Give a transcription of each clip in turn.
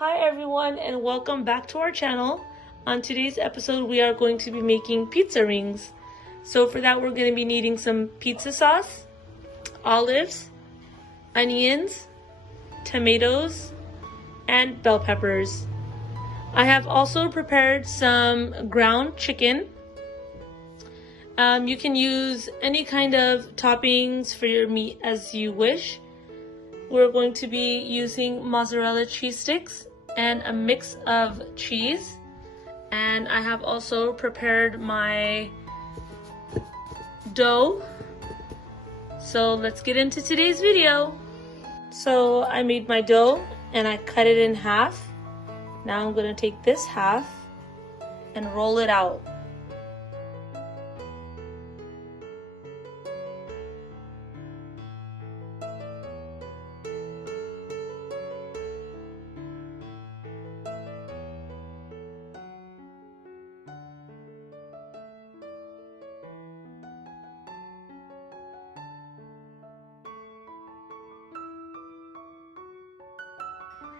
Hi everyone, and welcome back to our channel. On today's episode we are going to be making pizza rings. So for that we're going to be needing some pizza sauce, olives, onions, tomatoes, and bell peppers. I have also prepared some ground chicken. You can use any kind of toppings for your meat as you wish. We're going to be using mozzarella cheese sticks and a mix of cheese. And I have also prepared my dough. So let's get into today's video. So I made my dough and I cut it in half. Now I'm going to take this half and roll it out.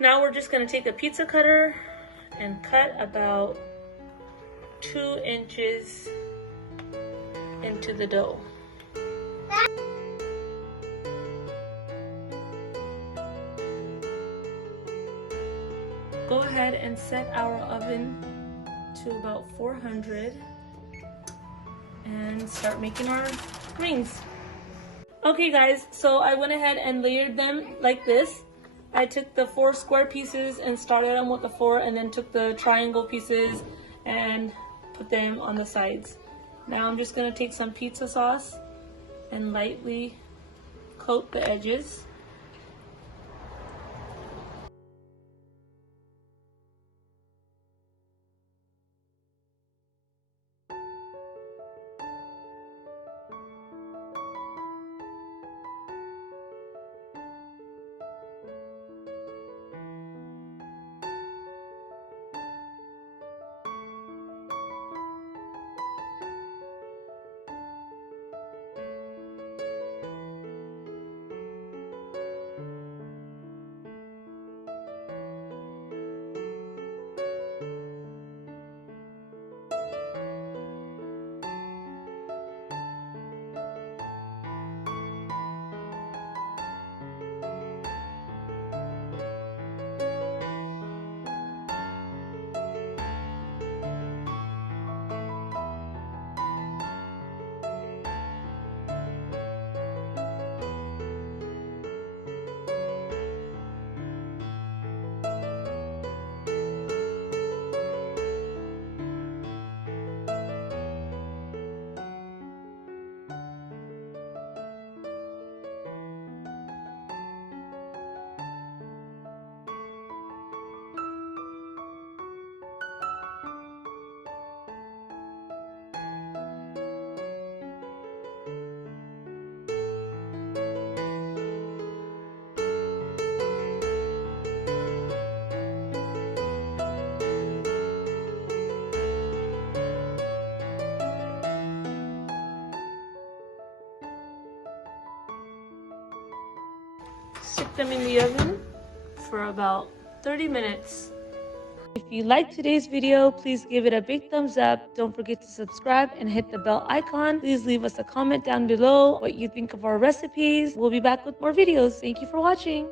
Now we're just going to take a pizza cutter and cut about 2 inches into the dough. Go ahead and set our oven to about 400 and start making our rings. Okay guys, so I went ahead and layered them like this. I took the 4 square pieces and started them with the 4, and then took the triangle pieces and put them on the sides. Now I'm just going to take some pizza sauce and lightly coat the edges. Stick them in the oven for about 30 minutes. If you liked today's video, please give it a big thumbs up. Don't forget to subscribe and hit the bell icon. Please leave us a comment down below what you think of our recipes. We'll be back with more videos. Thank you for watching.